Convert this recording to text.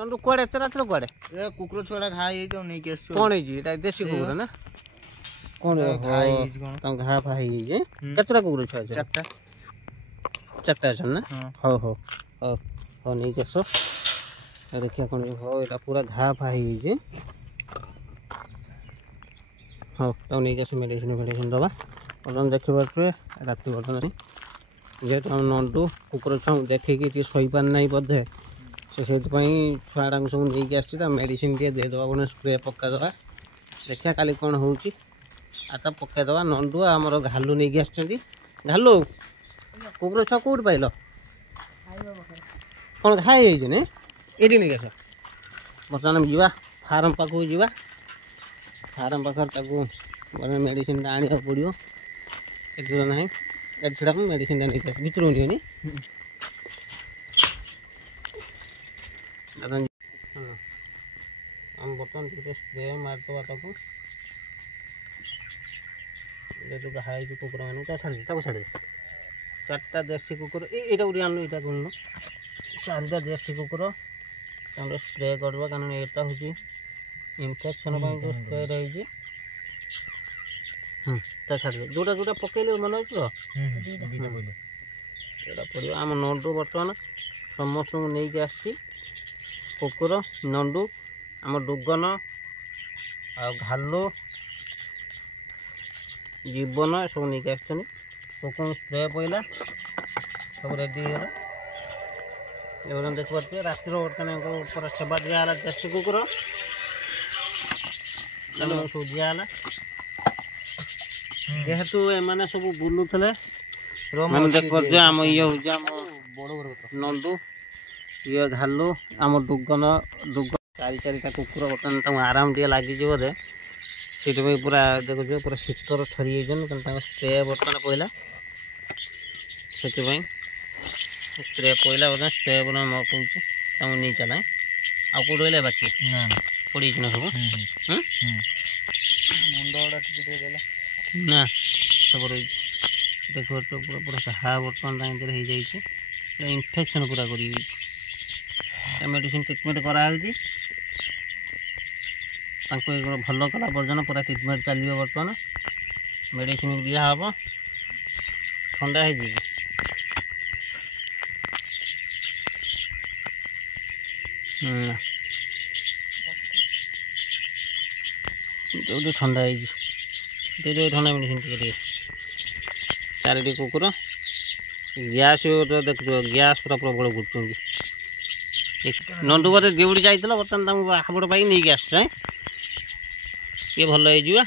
नंदू कुआड़े एते रात कुआड़े ए कुकुर छुआ घाई तो नहीं केस कोन है जी एटा देसी कुकुर ना कोन घाई कोन तम घा फाही जे केतरा कुकुर छुआ चारटा चारटा छन ना हो हो हो हो नहीं केसो देखिया कोन हो एटा पूरा घा फाही जे हो तो नहीं केसो मेडिसिन दबा और देखि परबे रात बटन नहीं जेट हम नंदू कुकुर छौ देखिकी सही पार नहीं बधे से छुआटा सब नहीं आस मेडिसिन टे देदेवा पुणे स्प्रे पकईदे देखिए काली कौन हो पकईदे नंदू आमर घालू नहीं आस घालू कुकुर छुआ कौट पाइल कौन खाई नहीं ये नहीं आस बर्तमान जा फार्म पाक जा फार्म पाखे मेडिसिन आने पड़ो ये ना छुड़ा मेडिसिन नहीं भितर नहीं हम बर्तमान स्प्रे मारदे जो घाई कुकुर मान छाड़े चार्टा देसी कुकुर यहाँ गोटे आनु यहाँ गुण चारिटा देसी कुकुर स्प्रे करवा कारण यहाँ हूँ इनफेक्शन जो स्प्रे रही छाड़ जोटा जोटा पकड़े मन अच्छे पड़ो आम नंदू बर्तमान समस्त नहीं आसी कुकुर नंदू आम डुगन घालू जीवन सब नहीं आस कुकुर स्प्रे पड़ा सब रेडी हो देख पारे रात बर्तमान सेवा दिहला देसी कुकुर सब दिहला जेहेतु एम सब बुलूले देख पारे आम ये हूँ नंदू ये घालू आम डुगन चारिटा कुकुर बर्तमान आराम टे लगे बोधे से पूरा देखो पूरा शीतर थरी स्प्रे बर्तमान पड़ा से स्प्रे पड़ा बर्तमान स्प्रे बना मकऊ नहीं चलाए आउ कौट रहा बाकी पड़ी ना सब ना सब रही देख पूरा पूरा हा बर्तमान इनफेक्शन पूरा कर मेडिसिन ट्रिटमेंट कराई भल कला पर्यटन पूरा ट्रिटमेंट चलो बर्तमान मेडिसिन दिहब ठंडा हो ठंडा हो ठंडा मेडिसिन चारिटी कुकुर गैस देख गैस पूरा प्रबल घुटुं नंदू बोधे ड्यूटी जाइए बर्तमान हाबड़ पाई नहीं आस ये भल हो